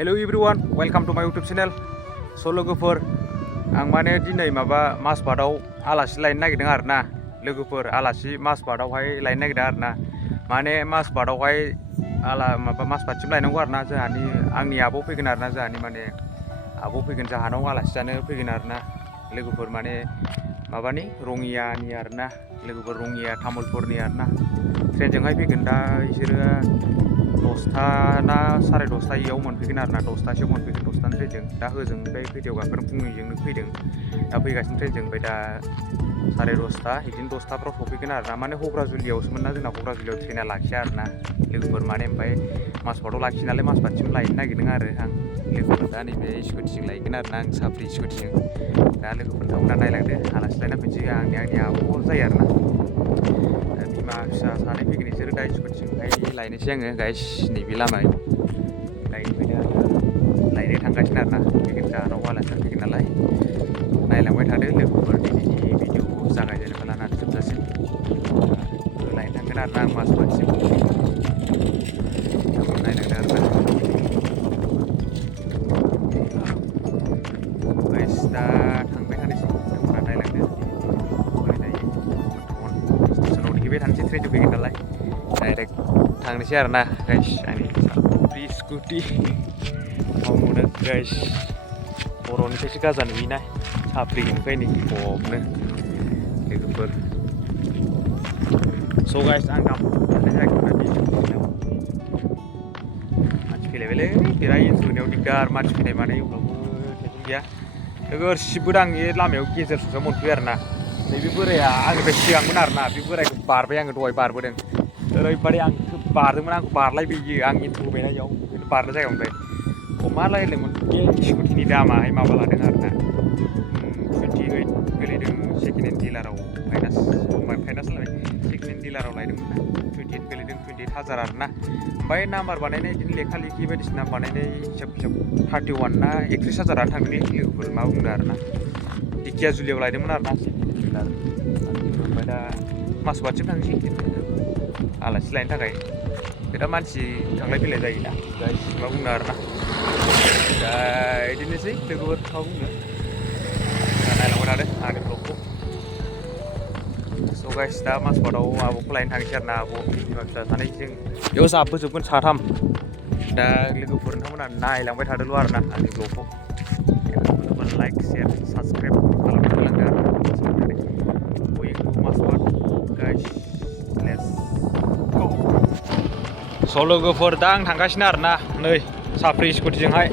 Hello everyone, welcome to my YouTube channel. So लोगोफोर आं माने दिनै माबा mazbatआव आलासि लायनो नागिरदों आरोना लोगोफोर आलासि mazbatआवहाय लायनो नागिरदों आरोना माने mazbatआवहाय माबा mazbatसिम लायनांगौ आरोना जोंहानि आंनि आब' फैगोन आरोना जोंहानि माने आब' फैगोन जोंहानाव आलासि जानो फैगोन आरोना लोगोफोर माने माबानि रङियानि आरोना लोगोफोर रङिया तामुलपुरनि आरोना ट्रेनजोंहाय फैगोन दा बिसोरो 10ता ना 10:30 इयाव मोनफैगोन आरोना 10तासोआव मोनफैगोन 10तानि ट्रेनजों दा होजोंनिफ्राय खैथायाव गाखोनो फुंनिजोंनो फैदों दा फैगासिनो ट्रेनजों ओमफ्राय दा 10:30 बिदिनो 10ताफ्राव सफैगोन आरोना माने हग्राजुलियावसोमोन ना जोंना हग्राजुलियाव ट्रेना लाखिया आरोना लोगोफोर माने ओमफ्राय mazbatआव लाखियो नालाय mazbatसिम लायनो नागिरदों आरो आं लोगोफोर दा नैबे स्कुटिजों लायगोन आरोना आं साफ्रि स्कुटिजों दा लोगोफोर नोंथांमोना नायलांदो आलासि लायना फैनोसै आंनि आब' जायो आरोना बिमा फिसा सानै फैगोन बिसोरो दा स्कुटिजोंहाय लायनोसै आङो गाइस नैबे लामायाव लायनो फैदों आरो लायनो थांगासिनो आरोना फैगोन जोंहानाव आलासि फैगोन नालाय नायलांबाय थादो लोगोफोर दिनैनि भिडिअखौ जागायजेननायनिफ्राय लानानै जोबजासिम लायनो थांगोन आरोना आं mazbatसिम नायलांदो आरोना गाइस दा थांबाय थानोसै नोंथांमोना नायलांदो बोरै जायो स्टेसनाव नेहैबाय थानोसै ट्रेनजों फैगोन नालाय डाइरेक्ट थांनोसै आरोना गाइस आंनि साफ्रि स्कुटि मावनो गाइस बर'निफ्रायसो गाजा नुयोना साफ्रिनिफ्राय नै खबनो लोगोफोर स' गाइस आं दा थांनाय जायाखैमोन मानसि फैलायबायलै बिराद इन्जुरनायाव दिगदार मानसि फैनाय माने उनावबो टेनसन गैया लोगो सिबोदां बे लामायाव गेजेर ससेयाव मोनफैयो आरोना नैबे बोराया आंनिफ्राय सिगांमोन आरोना बे बोरायखौ बारबाय आङो दहाय बारबोदों ओरैबादि आं बारदोंमोन आंखौ बारलायबोयो आं इन्ट्र होबायना इयाव बेनो बारनो जायगा मोनबाय मा रायलायदोंमोन बे स्कुटिनि दामाहाय माबा लादों आरोना 28 गोलैदों सेकेन्ड हेन्ड डिलाराव फाइनान्स लाबाय सेकेन्ड हेन्ड डिलाराव लायदोंमोन ना 28 गोलैदों 28,000 आरोना ओमफ्राय नाम्बार बानायनाय बिदिनो लेखा लेखि बायदिसिना बानायनाय हिसाब 31 ना 31,000 थांदों लोगोफोर मा बुंदों आरोना दिखियाजुलियाव लायदोंमोन आरोना सेकेन्ड हेन्ड डिलार ओमफ्राय दा mazbatसिम थांसै आलासि लायनो थाखाय बिराद मानसि थांलाय फैलाय जायोना गाइस मा बुंनो आरोना दा बिदिनोसै लोगोफोर मा बुंनो नायलांबाय थादो आंनि ब्लगखौ स' गाइस दा mazbatआव आब'खौ लायनो थांसै आरोना आब' बिमा फिसा सानैजों बेयाव जाबोजोबगोन साथाम दा लोगोफोर नोंथांमोना नायलांबाय थादोल' आरोना आंनि ब्लगखौ लाइक शेयार साबसक्राइब खालामनो होलांदो आरो mazbat गाइस लेट्स गो स' लोगोफोर दा आं थांगासिनो आरोना नै साफ्रि स्कुटिजोंहाय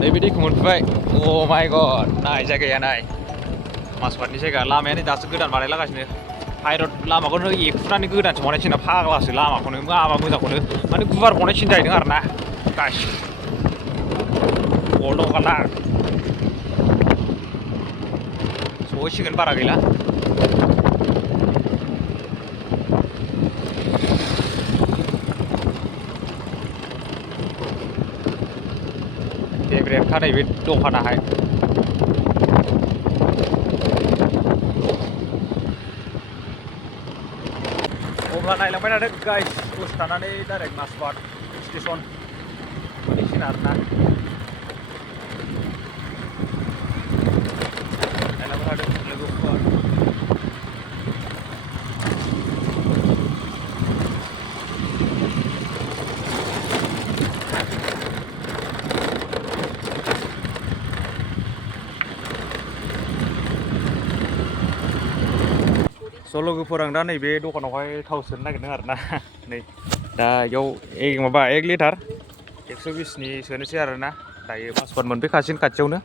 नैबे दैखौ मोनफैबाय अ माय गड नाय जायगाया नाय mazbatनि जायगा लामायानो दासो गोदान बानायलागासिनो हाइरड लामाखौनो एखुनानै गोदानसो बानायसिन ना फाग्लासो लामाखौनो माबा मोजांखौनो माने गुवार बानायसिन जाहैदों आरोना गाइस अल्ड काला सहैसिगोन बारा गैला फेभरेटखा नैबे दखानाहाय अब्ला नायलांबाय थादो गाइस दसे थानानै डाइरेक्ट mazbat स्टेसन मोनहैसिगोन आरोना नायलांबाय थादो लोगोफोर स' लोगोफोर आं दा नैबे दखानावहाय थाव सोनो नागिरदों आरोना नै दा इयाव माबा 1 लिटार 120नि सोनोसै आरोना दायो mazbat मोनफैखासिगोन खाथियावनो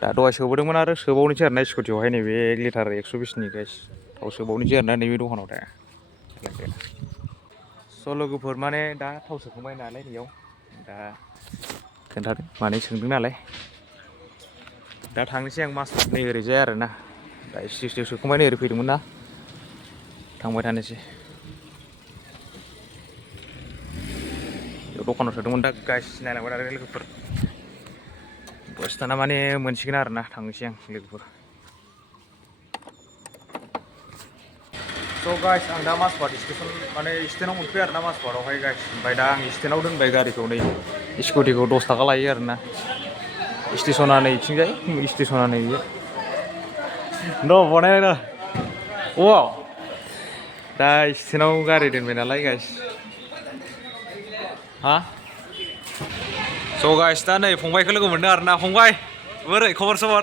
दा दहाय सोबोदोंमोन आरो सोबावनोसै आरोना स्कुटियावहाय नैबे 1 लिटार 120नि गाइस थाव सोबावनोसै आरोना नैबे दखानाव दा स' लोगोफोर माने दा थाव सोखांबाय नालाय बेयाव दा खोन्थादों माने सोंदों नालाय दा थांनोसै आं mazbat नै ओरैजाय आरोना दा स्टेसनाव सोखांबाय नै ओरै फैदोंमोन ना थांबाय थानोसै बेयाव दखानाव सोदोंमोन दा गाइस नायलांबाय थादो लोगोफोर दसे थाना माने मोनसिगोन आरोना थांनोसै आं लोगोफोर स' गाइस आं दा mazbat स्टेसन माने स्टेनाव मोनफैबाय आरोना mazbatआवहाय गाइस ओमफ्राय दा आं स्टेनाव दोनबाय गारिखौ नै स्कुटिखौ 10 थाखा लायो आरोना स्टेसना नै इथिंजाय स्टेसना नै इयो न' बनायना अ दा स्टेसनाव गारि दोनबाय नालाय गाइस हा स' गाइस दा नै फंबायखौ लोगो मोनदों आरोना फंबाय बोरै खबर सबर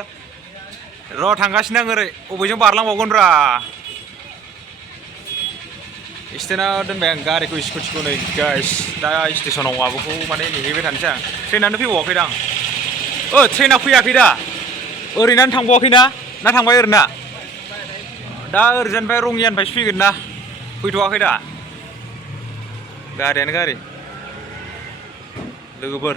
र' थांगासिनो आं ओरै बबेजों बारलांबावगोन ब्रा स्टेसनाव दोनबाय आं गारिखौ स्कुटिखौ नै गाइस दा स्टेसनाव माबाखौ माने नेहैबाय थानोसै आं ट्रेनानो फैबावाखैदां ट्रेना फैयाखै दा ओरैनानो थांबावाखैना ना थांबाय ओरैना दा ओरैजानिफ्राय रङियानिफ्रायसो फैगोन ना फैथ'वाखै दा गारियानो गारि लोगोफोर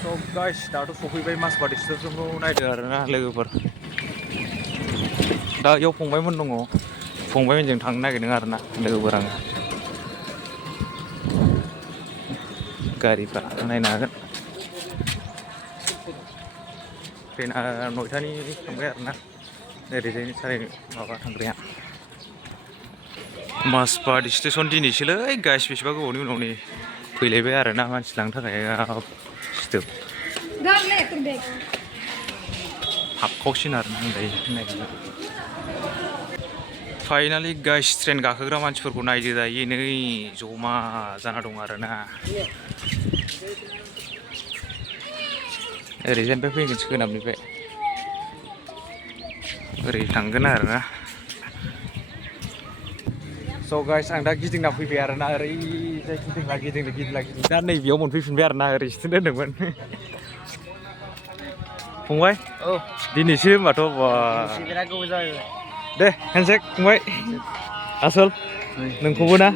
स' गाइस दाथ' सफैबाय माजबाट स्टेसनखौ नायदो आरोना लोगोफोर दा इयाव फंबायमोन दङ फंबायमोनजों थांनो नागिरदों आरोना लोगोफोर आङो गारिफ्रा नायनो हागोन ट्रेना 9टानि थांबाय आरोना ओरैजायनि साराय माबा थांग्राया माजबाट स्टेसन दिनैसोलै गाइस बेसेबा गोबावनि उनाव नै फैलायबाय आरोना मानसि लांनो थाखाय सिथोब हाबखावसिन आरोना दायो नायनो फाइनालि गाइस ट्रेन गाखोग्रा मानसिफोरखौ नायदो दायो नै जमा जाना दं आरोना ओरैजायनिफ्राय फैगोन सोनाबनिफ्राय ओरै थांगोन आरोना स' गाइस आं दा गिदिंना फैबाय आरोना ओरैजाय गिदिंला दा नैबेयाव मोनफैफिनबाय आरोना ओरैसो दोनदोंमोन फंबाय दिनैसो होनबाथ' बिराद गोबाव जाबाय दे हेन्डसेक फंबाय आसोल नोंखौबो ना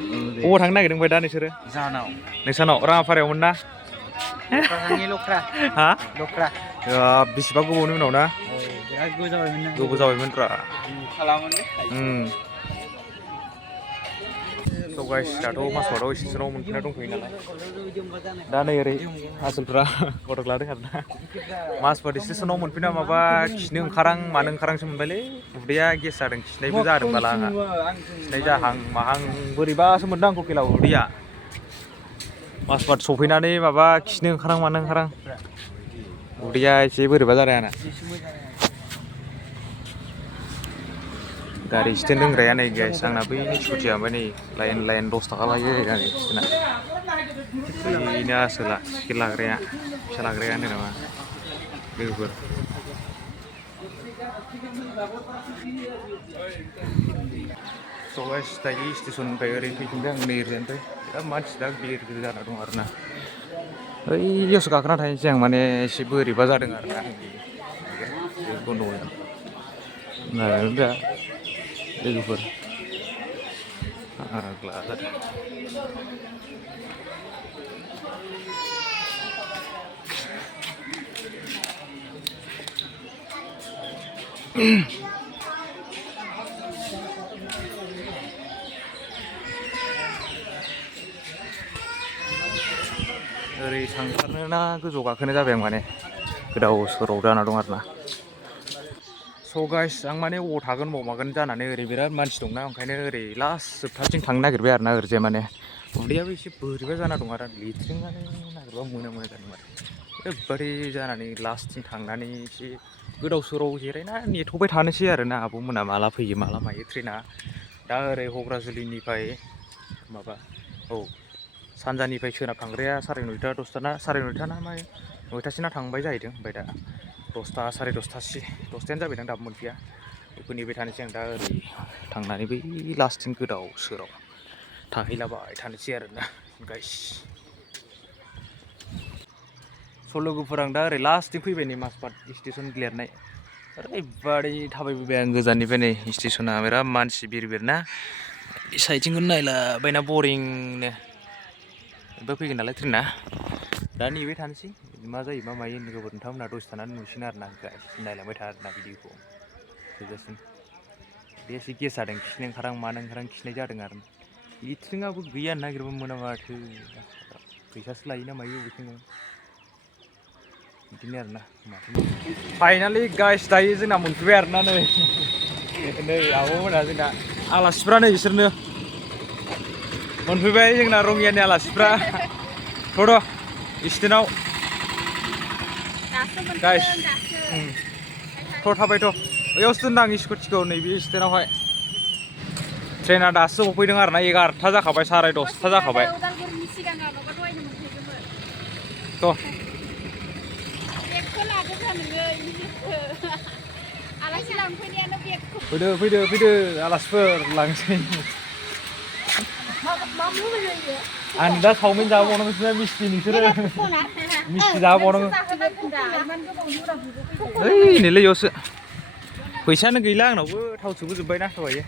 बबाव थांनो नागिरदों ओमफ्राय दा नोंसोरो जानव नोंसानाव राङापारायावमोन ना हा बेसेबा गोबावनि उनाव ना बिराद गोबाव जाबायमोनब्रा स' गाइस दाथ' माजबाटआव स्टेसनाव मोनफैना दंफैयो नालाय दा नै ओरै आसोलफ्रा फटक लादों आरोना माजबाट स्टेसनाव मोनफैना माबा खिनो ओंखारां मानो ओंखारांसो मोनबायलै उदैया गेस जादों खिनायबो जादों बाला आंहा खिनाय जाहां माहां बोरैबासो मोनदों आंखौ खेला उदैया माजबाट सफैनानै माबा खिनो ओंखारां मानो ओंखारां उदैया एसे बोरैबा जादों आंना गारि स्टेन दोनग्राया नै गाइस आंना बैनि स्कुटिया ओमफ्राय नै लाइन 10 थाखा लायो गारि स्टेना बैनो आसोला टिकेट लाग्राया फैसा लाग्राया होनदों नामा लोगोफोर स' गाइस दायो स्टेसननिफ्राय ओरै फैफिनदों आं नै ओरैनिफ्राय बिराद मानसि दा गिदिर जाना दं आरोना ओइयावसो गाखोना थाहैनोसै आं माने एसे बोरैबा जादों आरोना गन्दगल नायनानै दा लोगोफोर फाग्ला जादों ओरै थांथारनो ना गोजौ गाखोनो जाबाय आं माने गोदाव सोराव जाना दं आरोना स' गाइस आं माने अबाव थागोन अबाव मागोन जानानै ओरै बिराद मानसि दंना ओंखायनो ओरै लास्ट जोबथारथिं थांनो नागिरबाय आरोना ओरैजाय माने उदैयाबो एसे बोरैबा जाना दं आरो लेट्रिनानो नागिरबा मोना जादों माने ओरैबादि जानानै लास्टथिं थांनानै एसे गोदाव सोराव जिरायना नेथ'बाय थानोसै आरोना आब'मोना माला फैयो माला मायो ट्रेना दा ओरै हग्राजुलिनिफ्राय माबा सानजानिफ्राय सोनाब थांग्राया 9:30 10ता ना 9:30 ना मा 9टासिना थांबाय जाहैदों ओमफ्राय दा 10ता 10:30 जाबायदां दाबो मोनफैया बेखौ नेबाय थानोसै आं दा ओरै थांनानै बै लास्टथिं गोदाव सोराव थाहैलाबाय थानोसै आरोना गाइस स' लोगोफोर आं दा ओरै लास्टथिं फैबाय नै माजबाट स्टेसन लिरनाय ओरैबादि थाबायबोबाय आं गोजाननिफ्राय नै स्टेसना बिराद मानसि बिर ना साइडथिंखौ नायलाबायना बरिंनो बे फैगोन नालाय ट्रेना दा नेबाय थानोसै मा जायो मा मायो लोगोफोर नोंथांमोनहा दसे थानानै नुसिगोन आरोना नायलांबाय था आरोना भिडिअखौ जोबजासिम बे एसे गेस जादों खिनो ओंखारां मानो ओंखारां खिनाय जादों आरो लेट्रिनाबो गैया नागिरबा मोना माथो फैसासो लायो ना मायो अबेथिं बिदिनो आरोना फाइनालि गाइस दायो जोंना मोनफैबाय आरोना नै आब'मोना जोंना आलासिफ्रा नै बिसोरनो मोनफैबाय जोंना रङियानि आलासिफ्रा थ'र' स्टेनाव गाइस थ' थाबायथ' बैयावसो दोनदां स्कुटिखौ नैबे स्टेनावहाय ट्रेना दासो सफैदों आरोना 11था जाखाबाय 10:30 जाखाबाय थ' फैदो आलासिफोर लांसै आं दा चावमिन जाबावनांगौसो मिस्थि नोंसोरो मिस्थि जाबावनांगौ ओइ नैलै इयावसो फैसायानो गैला आंनावबो थाव सोबोजोब्बायना दहायो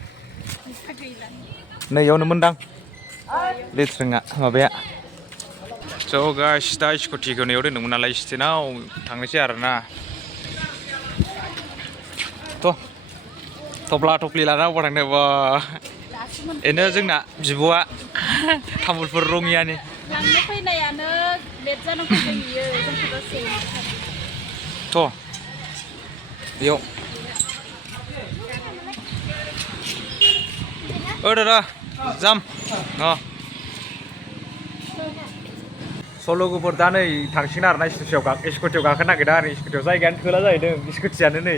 नै इयावनो मोनदां लेट्रिंआ माबाया स' गाइस दा स्कुटिखौ नैयाव दोनदोंमोन नालाय स्टेनाव थांनोसै आरोना थफ्ला थफ्लि लाना अबाव थांनो बा बेनो जोंना बिब'आ तामुलपुर रङियानि लांनो फैनायानो लेट जानो फैदों बियो जोंखौ दसे थ' बेयाव दादा जाम सल'गोफोर दा नै थांसिगोन आरोना स्कुटियाव गाखोनो नागिरदों आरो स्कुटियाव जायगायानो थोला जाहैदों स्कुटियानो नै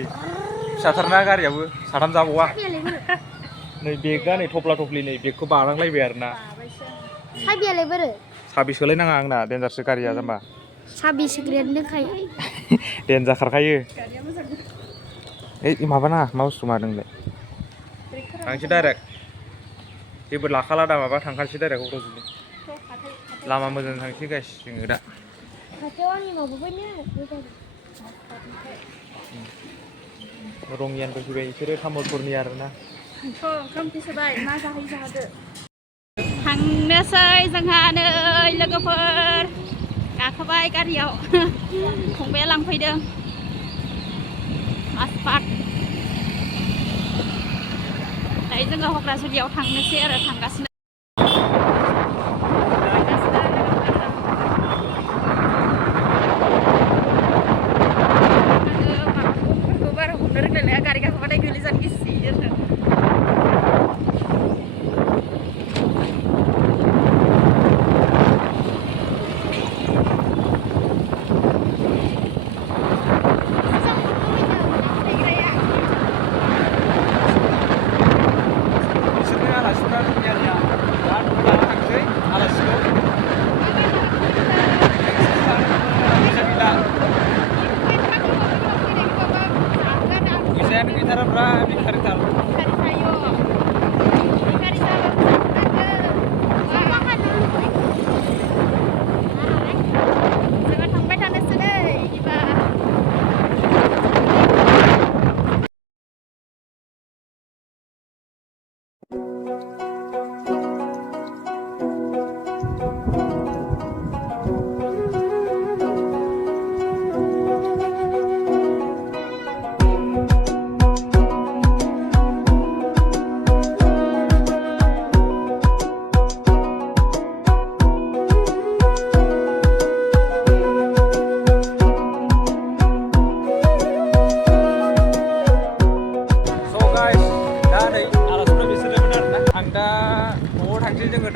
फिसाथारना गारियाबो साथाम जाबावा नै बेगआ नै थफ्ला थफ्लि नै बेगखौ बानांलायबाय आरोना साबियालाय बोरो साबि सोलायनाङा आंना देन्जारसो गारिया जाम्बा साबि सोग्रायानो दंखायो देन्जार खारखायो ओइ माबा नाङा मा बुस्थु मादोंलाय थांसै डाइरेक्ट जेबो लाखाला दा माबा थांखानोसै डाइरेक्ट क'क्राझारनि लामा मोजां थांसै गाइस जोङो दा रङियानिफ्राय फैबाय बिसोरो तामुलपुरनि आरोना थांनोसै जोंहा नै लोगोफोर गाखोबाय गारियाव फंबाया लांफैदों mazbat दायो जोङो क'क्राझारियाव थांनोसै आरो थांगासिनो गारि गाखोबाथाय गोलैजानो गिसि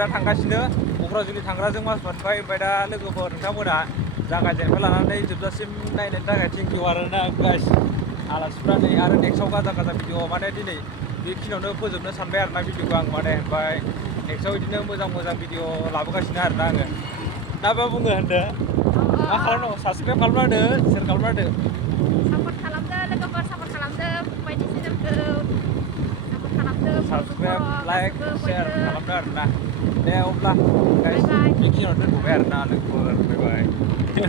दा थांगासिनो क'क्राझारनि थांग्राजों mazbat ओमफ्राय दा लोगोफोर नोंथांमोना जागायजेननायनिफ्राय लानानै जोबजासिम नायनायनि थाखाय थेंक इउ आरोना गाइस आलासिफ्रा नै आरो नेक्स्टआव गाजा भिडिअ माने दिनै बेखिनियावनो फोजोबनो सानबाय आरोना भिडिअखौ आं माने ओमफ्राय नेक्स्टआव बिदिनो मोजां भिडिअ लाबोगासिनो आरोना आङो दा मा बुङो होनदो मा खालामनांगौ साबसक्राइब खालामना होदो शेयार खालामना होदो सापर्ट खालामदो लोगोफोर सापर्ट खालामदो फंबायनि चेनेलखौ सापर्ट खालामदो साबसक्राइब लाइक शेयार खालामदो आरोना दे अब्ला गाइस बेखिनियावनो दोनथ'बाय आरोना लोगोफोर बाय बाय